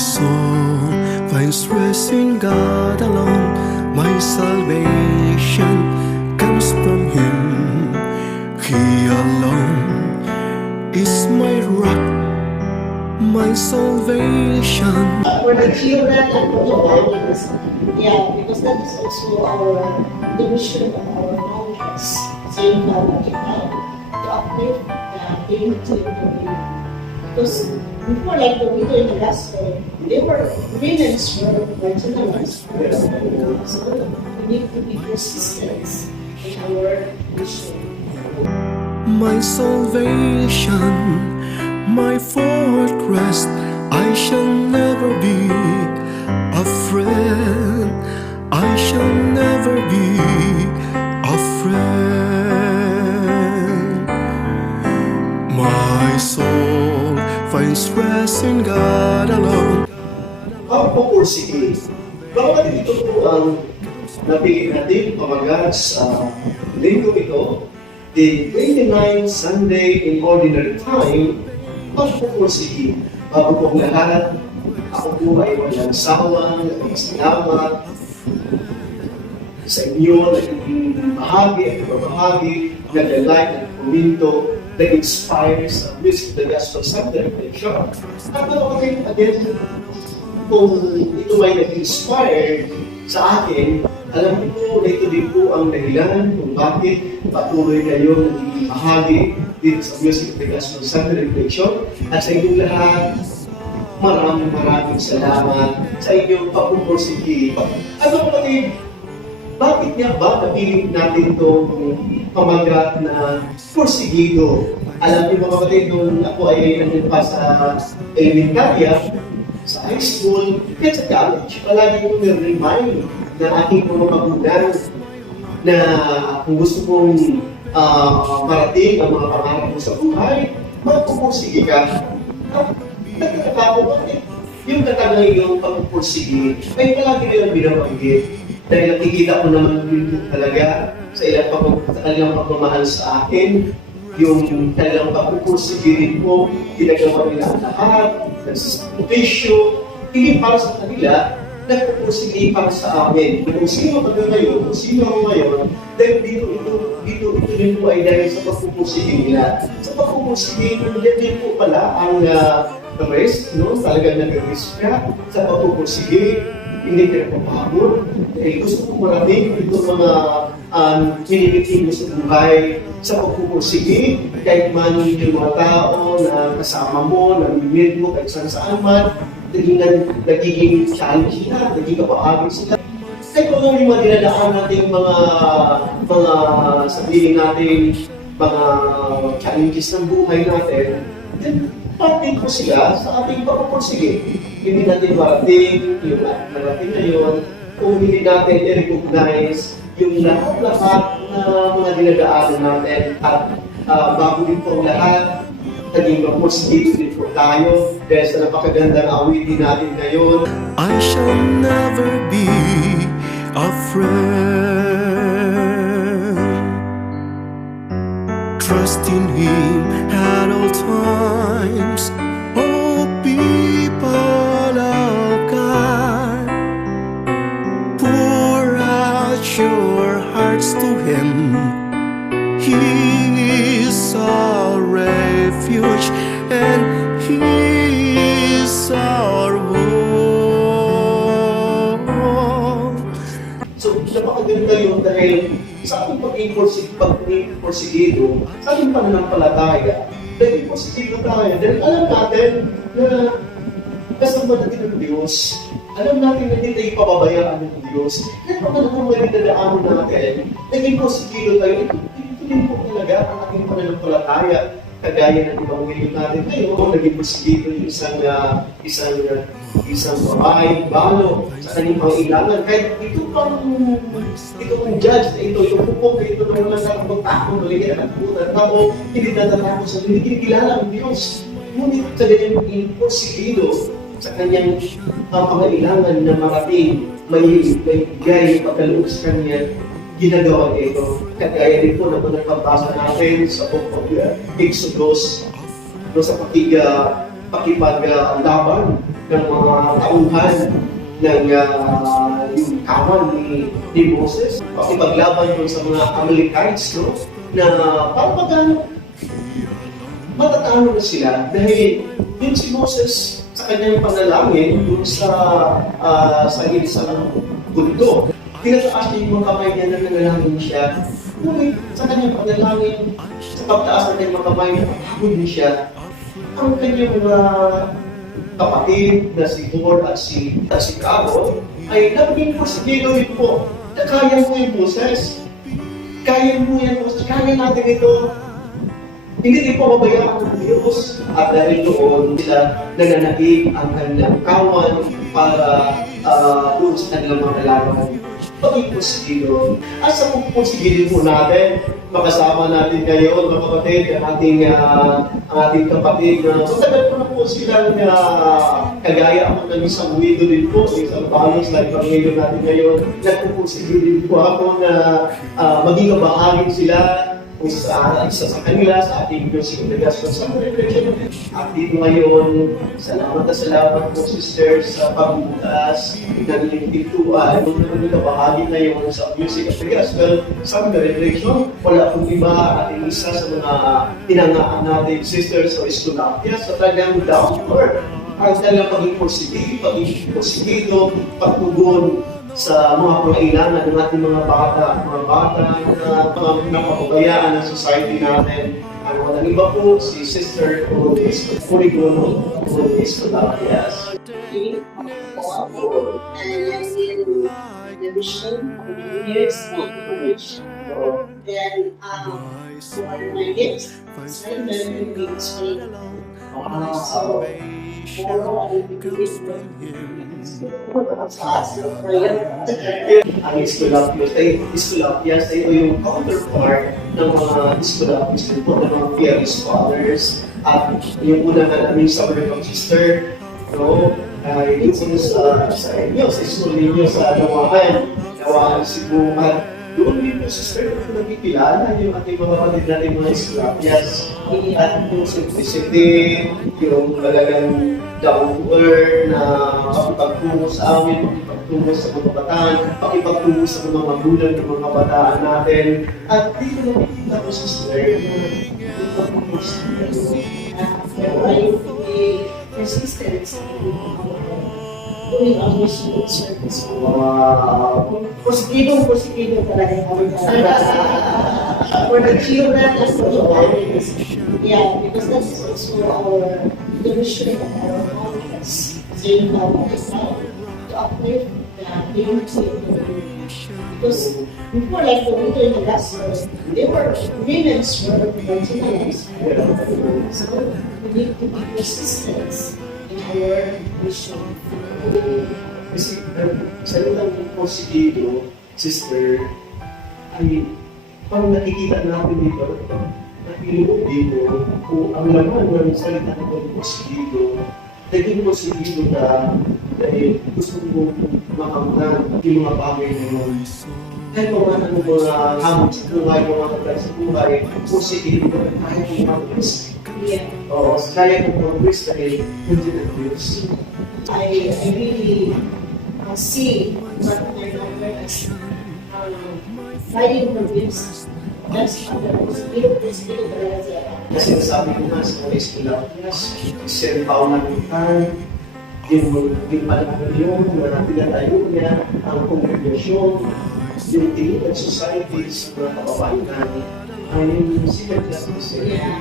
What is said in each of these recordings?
soul finds rest in God alone. My salvation comes from Him. He alone is my rock, my salvation. For the children and for the families. Yeah, because that is also our the mission of our conference. Saying that to uplift the dignity of the community. Because before, like the widow in the gospel, they were women's were marginalized. So we need to be persistent in our mission. My salvation, my fortress, I shall never be afraid. I shall never be afraid. My soul finds rest in God alone. Ang pupursige. Baka ito po ang napili natin pamagat sa linggo ito, the 29th Sunday in Ordinary Time. Ang pupursige. Bago pong lahat, ako po ay walang sawang salamat sa inyo, naging bahagi at ibabahagi, nag-like at komento, that inspires the music of the Gospel Sunday Reflection. At again, kung ito ay nag-inspire sa akin, alam ko na ito din po ang dahilan kung bakit patuloy kayo naging bahagi dito sa music of the Gospel Sunday Reflection. At sa inyong lahat, maraming salamat sa inyong pagpupursige. At kapatid, bakit nga ba napili natin itong pamagat na porsigido? Alam niyo mga kapatid, nung ako ay nandun pa sa elementarya, sa high school, at sa college, palagi kong niremind na aking mga magulang na kung gusto kong parating ang mga pangarap mo sa buhay, magpupursige ka. Nagtataka ko, bakit yung katangayong pagpupursige ay palagi nilang binabanggit? Dahil nakikita ko naman yun talaga sa kanilang pagmamahal sa akin, yung kanilang pagpupursige rin po, ginagawa nila ang lahat, nagsisakripisyo, hindi para sa kanila, nagpupursige para sa amin. Kung sino ka ngayon, kung sino ako ngayon, dahil dito rin po ay dahil sa pagpupursige nila. Sa pagpupursige, yan din po pala ang rest, no? Talagang nag-rest ka sa pagpupursige. Hindi ka napapagod. Gusto ko marating itong mga minimitin mo sa buhay sa pagpupursige. Kahit man yung mga tao na kasama mo, namimit mo, kahit saan man, nagiging challenge sila, nagiging kapahagi sila. Kahit kung ano yung mga dinadaan natin mga sabihin natin, mga challenges ng buhay natin, then parting ko sila sa ating pagpupursige. Hindi natin marating yung narating ngayon, kung hindi natin i-recognize yung lahat na mga dinadaanan natin at bago din po lahat, naging mapursige din po tayo dahil sa napakagandang awitin natin ngayon. I shall never be afraid. Trust in Him at all times. Oh, people of God, pour out your hearts to Him. He is our refuge and He is our hope. So, napakaganda yun dahil sa ating pag-porsigido, sa ating pananampalataya, dahil porsigido tayo, dahil alam natin na kasama natin ng Diyos, alam natin na hindi tayo ipababayaan ng Diyos, kahit pa man kung may dadaanan natin, naging porsigido tayo, ito din po talaga ang ating pananampalataya. Kagaya ng ibang natin ngayon, naging porsigido yung isang babae, balo, sa kanyang pangailangan. Kahit ito pang judge na ito, yung hukong na ito na walang nakapagtakong, maligyan ng puta, tao, hindi natatakot sa hindi kilala ang Diyos. Ngunit sa ganyan yung porsigido sa kanyang pangailangan na marating, may bigay pagkaloob sa kanya, ginagawa niya ito. Kagaya din po na nagpapasa natin sa book of Exodus, sa pakipaglaban ng mga tauhan ng yung kawan ni Moses, pakipaglaban doon sa mga Amalekites, no? Na parang matatalo na sila dahil yun si Moses sa kanyang panalangin doon sa isang bundok. Tinataas niya yung mga kamay niya na nanalangin siya. Ngunit sa kanyang panalangin, sa pagtaas ng kanyang mga kamay, napapagod din siya. Ang kanyang mga kapatid na si Hor at si Carol ay naging porsigido rin po. Kaya mo yung Moses. Kaya mo yan, Moses. Kaya natin ito. Hindi din po mabayaan ng Diyos. At dahil doon sila nananaig ang kanilang kawan para doon sa kanilang mga kalaban. Paging porsigido. At sa porsigido po natin, makasama natin ngayon, mga kapatid, ang ating kapatid na matagal po na po silang kagaya ako ng isang widow din po, isang balos na ipangilo natin ngayon. Nagpupusigil din po ako na maging bahagi sila isa sa kanila sa ating music delegasyon sa reflection. At dito ngayon, salamat po sister sa pagbukas ng inyong pintuan. Kung naman bahagi ngayon sa music of the gospel sa reflection, wala pong iba at isa sa mga tinangaan natin sisters o Escolapia sa talagang down to earth. Ang talagang paging porsigido, pagtugon sa mga pangailangan ng ating mga bata na mga napapabayaan ng society natin. Ano walang iba po, si Sister Lourdes Poligono, Lourdes Palacios. The vision of the years of courage. Then, for my gifts, I learned to explain. So, tomorrow I will be doing Ang Escolapias ay yung counterpart ng mga Escolapias din po, ng mga Fearless Fathers. At yung una na namin sa American Sister, no, ay yung sa inyo, sa school ninyo, sa Nawaan Cebu. At doon din po sister, nagkikilala yung ating mga kapatid natin mga Escolapias. At yung simplicity, yung talagang down to earth na pakipagtungo sa amin, pakipagtungo sa mga kabataan, pakipagtungo sa mga magulang ng mga kabataan natin. At dito nakikita ko sister na ipagtungo sa pero I will be persistent doing our mission service. Porsigido talaga kami. For the children and for the families. Yeah, because that is also the mission of our conference. Saying now, to uplift the unity of the community. Because before, like the winter in the gospel, they were women's were marginalized. So we need to be persistent in our mission. Kasi sa ilang porsigido, sister, ay parang nakikita natin dito, napilog dito, kung ang laman ng salita ng porsigido, naging porsigido na dahil gusto mo makamdan yung mga bagay na yun. Kahit mga mga hamon sa buhay, mga kagal sa buhay, porsigido na kahit yung mga Diyos. Oo, kaya ng mga Diyos dahil hindi ng Diyos. I really see what my daughter is fighting for this. That's the spirit Kasi nasabi ko nga sa mga Escolapias, isang paunan ng time, yung panahon yun na pinatayo niya ang kongregasyon, yung tingin ng society sa mga kababayan namin, ay yung sikat na siya.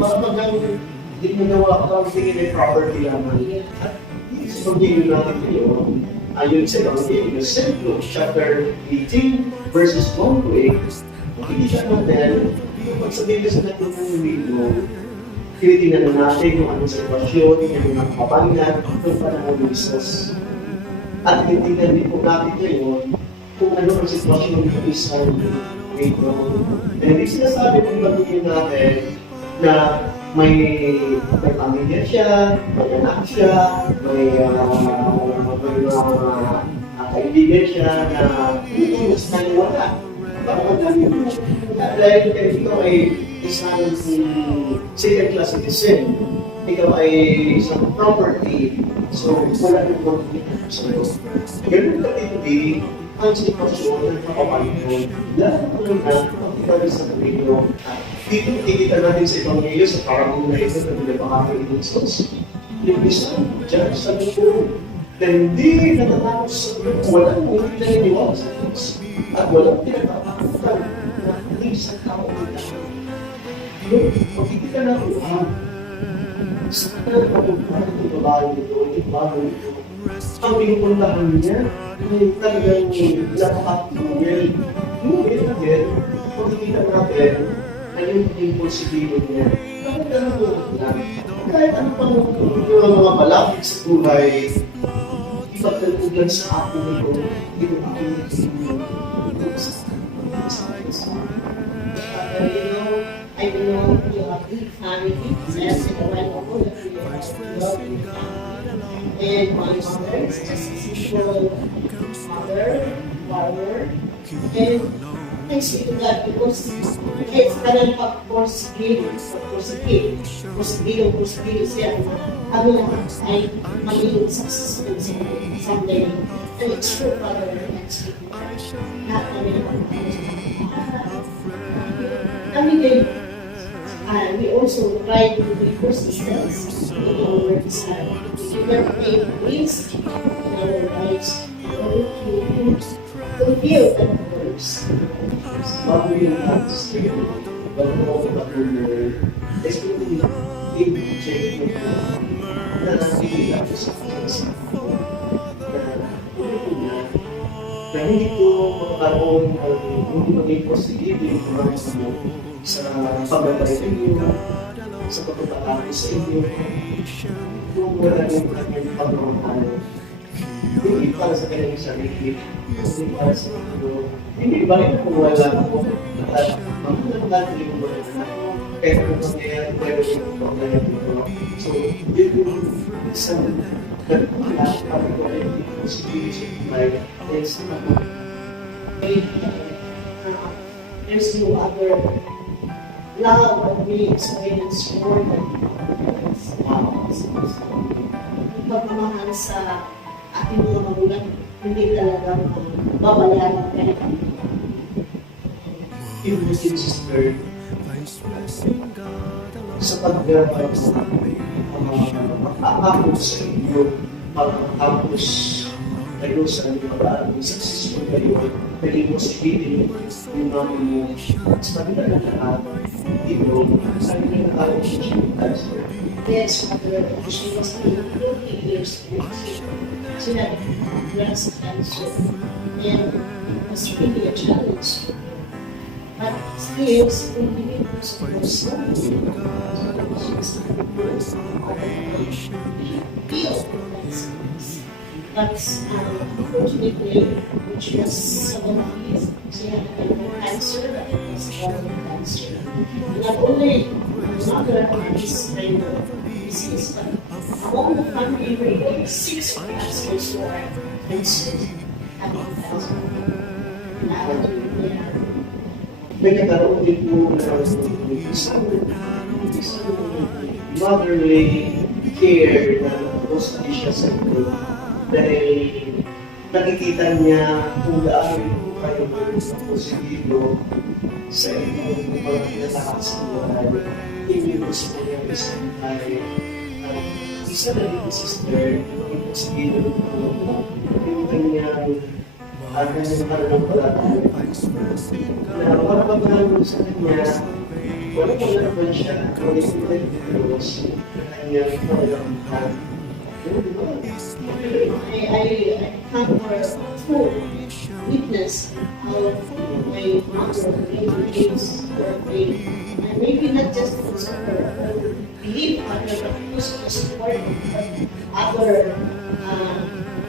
Parang hindi mo nawa ang tingin ng property naman. At sa pag-ibig natin ngayon, ayon sa Evangelio St. Luke, chapter 18, verses 1 to 8, makikita natin, yung pagsabihin sa natin ng video, tinitingnan na natin yung anong sitwasyon, yung mga kapangan, ng panahon ng Jesus. At tinitingnan din po natin ngayon kung ano ang sitwasyon ng isang video. And hindi sinasabi kung gagawin natin na may pamilya siya, may anak siya, may mga kaibigan siya na mas naniwala. Dahil ikaw ay isang second class citizen, ikaw ay isang property, so wala nang konflikt sa'yo. Ganun ka hindi ang sitwasyon ng kapapalito. Lahat mo na pagkakali sa pamilyo. Dito nakikita natin sa Ebanghelyo sa parang na ito na pinapakakali ng Diyos. Yung isang judge sa mundo na hindi natatapos sa mundo, walang hindi naniniwala sa Diyos. At walang pinagpapakutan na hindi sa tao nila. Yung makikita natin, sa kanila papunta itong babae nito, itong babae nito, ang pinupuntahan niya ay talagang napaka-tuwel. Ngunit again, makikita natin na yung imposibilyo niya. Talagang lang. Kahit ano pang yung mga malapit sa buhay, ipagkaluglan sa ako nito, yung ako nito. I know you have big family, as in the way of all of you have loving family. And my mother is just a simple mother, warrior, and thanks be to God because kahit sa kanyang pag-persevere siya, kami naman ay magiging successful someday. And it's true, Father, thanks be to God. Lahat kami naman kami din, we also try to be persistent in our works, to never make waste in our lives, to fulfill that purpose. Bago yung artistry, bago ako mag-learn, especially in check yung na nakikita ko sa pagkakas na hindi ko magkaroon hindi maging positive yung progress mo sa pagbabay sa inyo, sa pagkakakaki sa inyo, kung wala yung kanyang pagmamahal. Hindi para sa kanyang sarili, hindi para sa inyo. Hindi ba rin kung wala ako at magmamahal yung mga kaya kung mangyayari pwede yung problema dito. So, yun yung isang nagpapala kami ko ay hindi positive sa buhay. There's no other love that we experience more than pagmamahal sa ating mga magulang, hindi talaga babayaran kahit Yung Muslim sister, sa pag-gabay pag-aapos sa inyo, pag-aapos kayo sa inyong paraan, successful kayo, naging positive yung mami mo, sa kanila na lahat, ito, sa kanila na lahat, yes, Mother, she was 40 years old. She had breast cancer, and it was really a challenge. But still, she continued to support slowly. She was but unfortunately, when she was 70, she had cancer, that was colon cancer. Not only mother had this kind of disease, but among the family, we were 6 pastors who are cancer, having cancer. may nagkaroon din po ng isang motherly care na mostly siya sa ito dahil nakikita niya kung gaano po kayo sa positibo sa inyong mga pinatakas sa buhay. Hindi po sa kanyang isang ay isa na dito sister, yung positibo po yung kanyang kanyang palataya na wala pa naman sa kanya, wala pa naman siya, wala pa naman Diyos na kanyang palataya. I come for full witness of my mother really gives her faith. And maybe not just because of her belief on her, but because of the support of other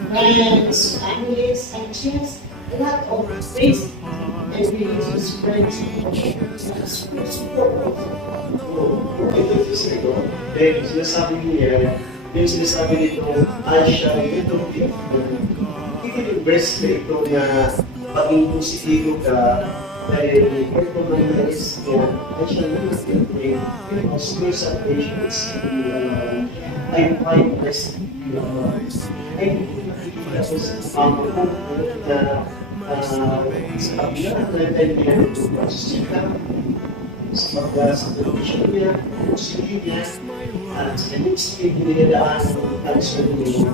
friends, families, and she has a lot of faith and religious friends who support also. Ito yung sino, dahil sinasabi niya, yung sinasabi nito, Asha, ito yung breast na ito na paging positibo ka, Dahil ito man is I shall not get paid because your salvation is I'm fine as ay nakikita ko sa mga na sa kabila na kanya siya sa pag-sa niya, kusili niya, at sa next dinidaan ng cancer niya.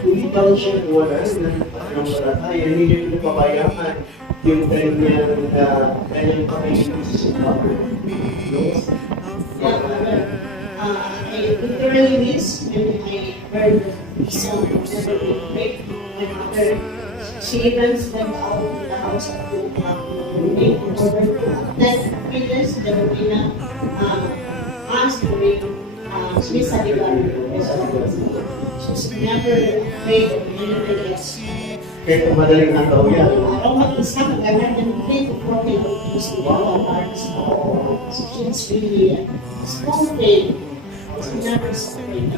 Hindi pa rin siya wala na ng malataya, hindi niya napabayaan yung kanyang pakainin sa sumbago. I literally miss when I heard the song Never Be Afraid. My mother, she even went out of the house at 2 o'clock in order to attend witness the Robina Mass during Misa de Gallo. She's never afraid of anything else. Kahit kung madaling ataw yan. Araw mag-isa, kagana ng 3 to 4 kilometers to one artist. So she's really a strong faith. She's never afraid.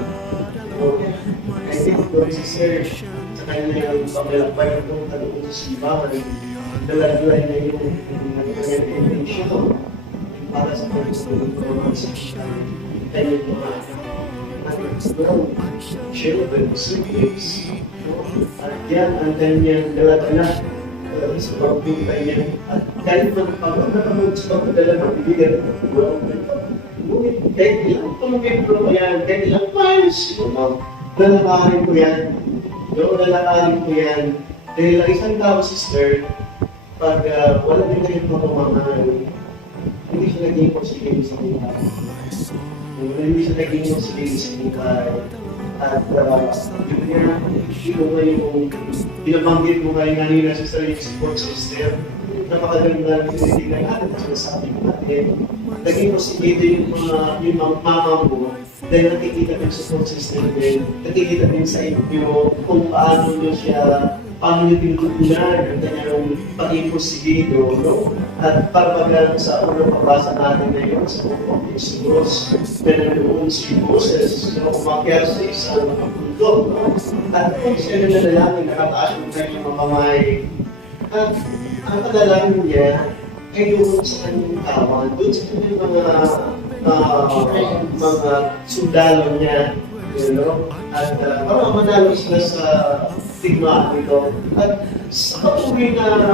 I think doon si Sir, sa kanyang paglalakbay itong taluon sa simbahan, dalag-dalay na yung kanyang intention para sa pagsusunod sa kanyang mga children, siblings. At yan ang kanyang dala-dala sa pagpintay niya. At kahit pag-pagod sa pagdala ng bibigyan ng pagbulang, ngunit kahit ilang pang-membro ko yan, kahit ilang miles, lalakarin ko yan. Lalakarin ko yan. Dahil ang isang tao, sister, pag wala din kayong pagmamahal, hindi siya naging positive sa buhay. Hindi siya naging positive sa buhay. At yun nga, yung pinabanggit mo kayo kanina sa sarili support system, napakaganda ng tinitigan natin at sinasabi natin. Naging positive yung mama mo dahil nakikita ng support system din, nakikita din sa inyo kung paano nyo tinutunan ang kanyang pag-imposibido, no? At parang sa unang pabasa natin ngayon sa Pagpapit si Diyos, na nandoon si Moses na umakyat sa isang bundok, no? At kung siya na nanalangin, nakataas ng kanyang mga kamay, at ang panalangin niya ay doon sa kanyang kawan, doon sa kanyang mga sundalo niya, you know? At parang manalo sila sa stigma nito. At sa pag-uwi na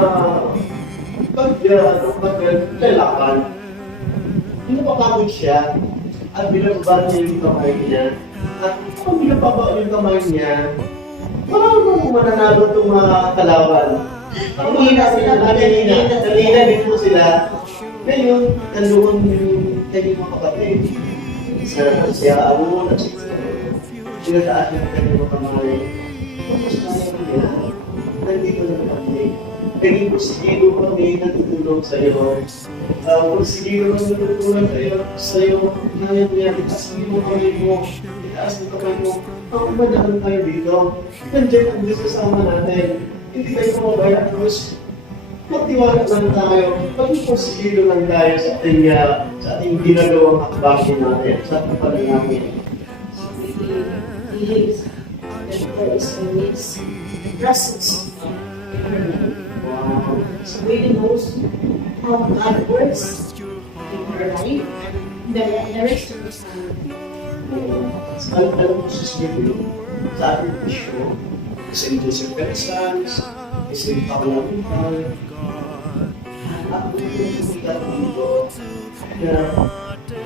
paglalakan, pinapakagod siya at binababa niya yung kamay niya. At kung binababa yung kamay niya, parang mananalo itong mga kalaban. Ang hina sila, nalina dito sila. Ngayon, nandoon yung kanyang mga kapatid. Siya Aaron at sinataas niya ang kanyang mga kamay. Tapos kaya ko yan, nandito na kami. Naging porsigido kami, natutulong sa iyo. Porsigido kami natutulong sa iyo. Kaya ko yan, itaas mo kami mo. Itaas mo kami mo. Ang umadaan tayo dito. Nandiyan ang Diyos kasama natin. Hindi tayo kumabaya ang Diyos. Magtiwala lang tayo. Maging porsigido lang tayo sa ating ginagawang akbakin natin, sa ating panalangin. There is always presence in her life. She really knows how God works in her life. The rest of the Alam mo sa Spirit, sa ating isyo, sa Joseph Peresans, sa Pakalapitan, ako yung kumita dito na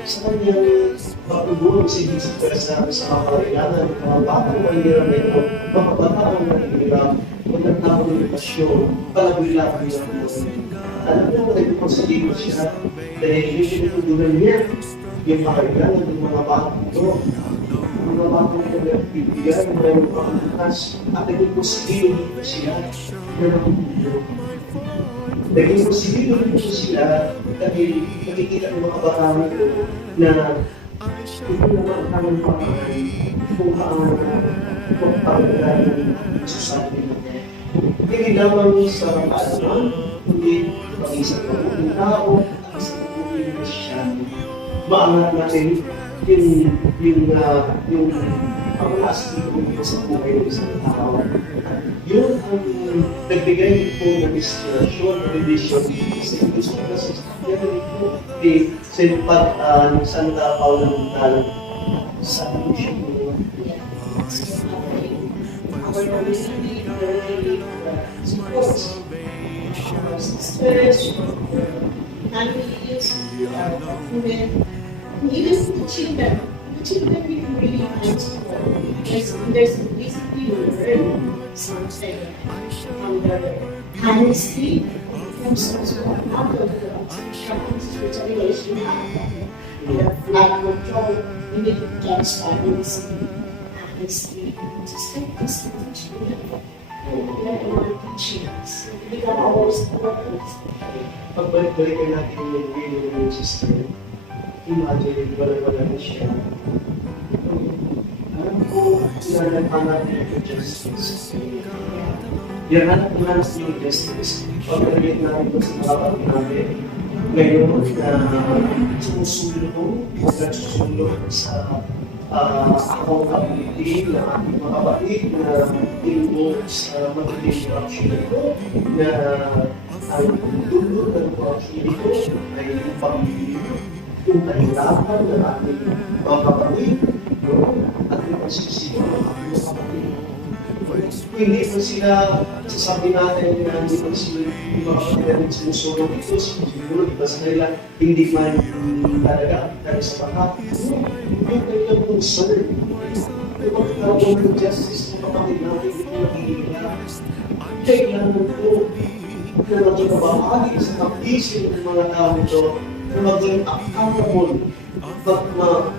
sa kanyang pagtulong si Joseph Peresans sa mga kailangan ng mga batang mahirap na ito, mga batang mahirap, magandang edukasyon, palabi-labi ng buhay. Alam niyo, nagpapasigilo siya dahil yung pinutulungan niya, yung makailangan ng mga batang ito, mga batang ito na bibigyan ng mayroong pangalakas at nagpapasigilo nito siya na nakutulong. Nagpapasigilo nito sila dahil nakikita ng mga batang ito na ito naman ang kanyang pangalan kung paano ng society natin. Hindi lamang sa kaalaman, kundi pag-isang mabuting tao at sa mabuting Kristyano. Maangat natin yung ang lasting sa buhay ng isang tao. Yun ang nagbigay po ng inspirasyon, revision sa Gusto kasi definitely po sinipag ng Santa Paula Montal sa mission po. Our community really supports our sisters, families, our women, and even the children. The children we can really find support. There's basically learn something from their honesty, from some sort of spiritualization. Their flat control, we need to just honesty. Honesty, just like this teaching them. They're teaching us. We got our supporters. Pagbalik-balikan natin yung video ng sister, imagine, wala na siya. Alam ko, hanap yung justice. Yan, hanap yung justice. Pag-relate natin sa mga kapatid natin, ngayon na sumusulong sa accountability ng ating mga kapatid na involved sa magiging corruption ito, na ang dulo ng corruption ito ay kung kahirapan ng ating mga kapatid at yung pagsisino ng ating mga kapatid. Hindi pa sila sasabi natin na hindi pa sila yung mga kapatid natin sinusulong ito, siguro iba sa kanila hindi man talaga dahil sa bakat. Yung kanilang concern, yung magkakaroon ng justice ng kapatid natin, hindi ko nakikita. Kailangan po na maging kabahagi sa kapisin ng mga tao ito na maging accountable at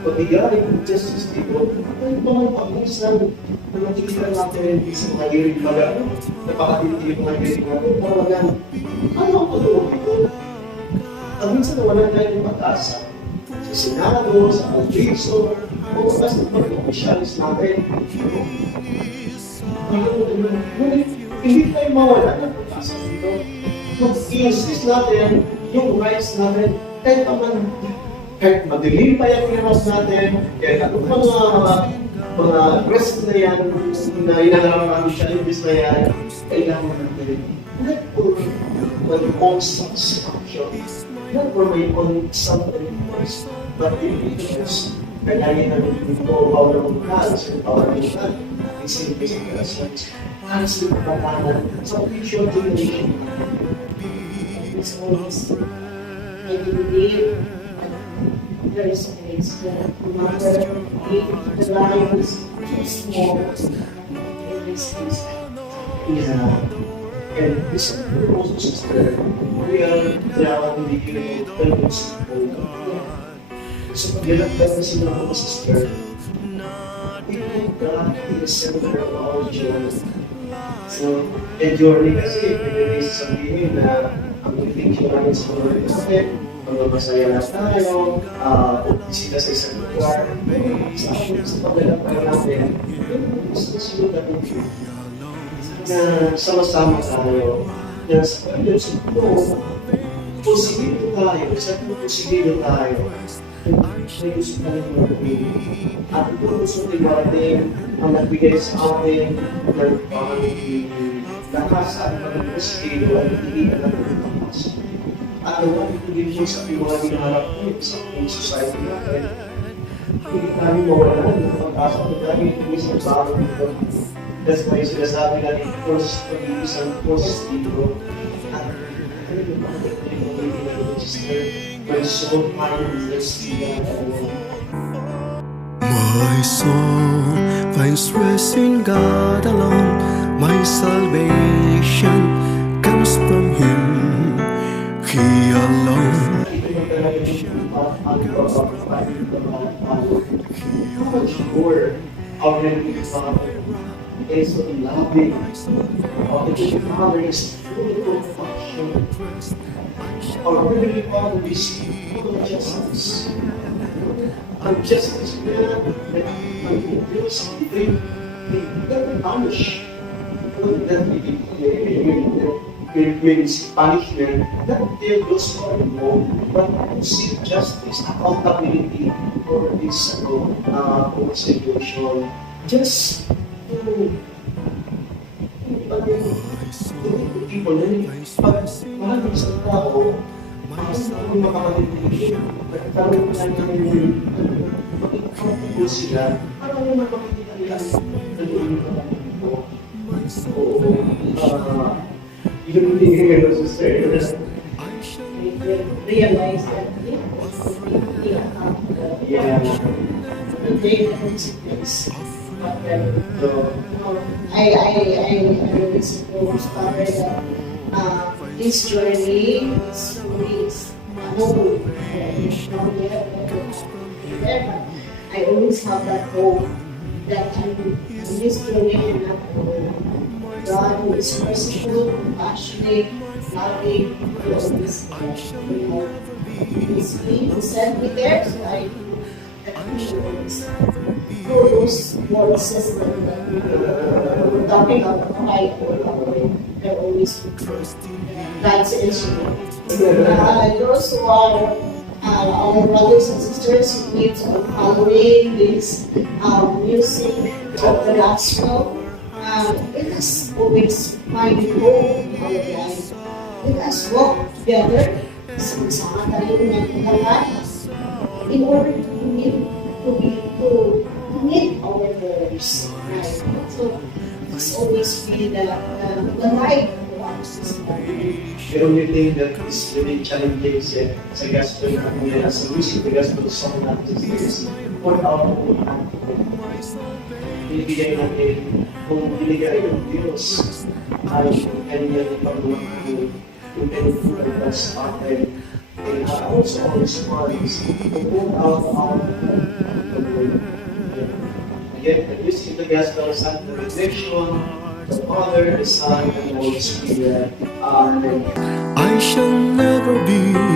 mabigay ng justice dito. At yung mga pag-isan na nakikita natin sa mga liring baga, napakatindi yung mga liring natin, talagang ano ang pag-uwi ito? At minsan wala tayong pag-asa sa Senado, sa Congreso, o sa pag-officialis natin. Hindi tayo mawala ng pag-asa dito. Mag-insist natin yung rights natin, kahit madilim pa yung hirap natin, kahit mga risk na yan, na inaharap namin challenges na yan, kailangan natin. Not for my own satisfaction, not for my own self-interest, but in because kailangan namin ito, bawal ng mga sa bawal ng mga isang business, ang sinipatanan sa future generation. It's always, I believe there is always the mother, the lions, too small, in this case. Yeah. And this is also sister, we are now in the beginning of pregnancy. So pag-ilang tayo sila mga sister, we put God in the center of our journey. So, and journey kasi, pwede sabihin na ang intention namin sa mga natin, masaya na tayo, bisita sa isang lugar, sa akin, sa paglalakay natin, gusto sunod natin na sama-sama tayo, na sa paglalakay posibilito tayo, sa posibilito tayo, may gusto tayo magpapin. At ito gusto natin ang nagbigay sa atin ng lakas at pag-posibilito at hindi na natin lakas. At ang hindi po sa mga hinaharap ko sa ating society natin, hindi tayo mawalan ng pag-asa ko tayo hindi sa bagong ito. That's why sinasabi natin forces pag-iisang forces dito. At ano yung mga sister, my soul finds rest in God. My soul finds rest in God alone. My salvation comes from Him, He alone. How much more our Heavenly Father is so loving. Our Heavenly Father is full of compassion. Our Heavenly Father is full of justice. And justice means that they don't punish. That it means punishment, not there those who are involved, but to seek justice, accountability for this situation. just to people na pag maraming isang tao, kung makakalimutin, nagkaroon na yung magiging sila, parang naman makikita nila nag-uwi ka lang ito. Oo, yun yung tingin ko sa sir. realize that it was completely about Yeah. the day consequence. So, I really suppose that this journey is really a whole. I always have that hope that in this journey I'm not alone. God who is merciful, compassionate, loving, will always He's me who sent me there, so I always know those voices that we're talking about. They're always God's instrument. Those who are our brothers and sisters who keep on following this music of the gospel, let us always find hope in our life. Let us walk together sama-sama tayo nagtutulungan in order to meet our goals. Right? So let's always be the light of us. the only thing that is really challenging sa gospel natin as a music, the gospel song natin is for our own ibigay natin kung binigay ng Diyos ay kanyang pagmamahal yung pinagpunan na sa atin. And also our response to put out our word. Again, the music of the gospel is not the rejection, the Father, the Son, and the Holy Spirit. Amen. I shall never be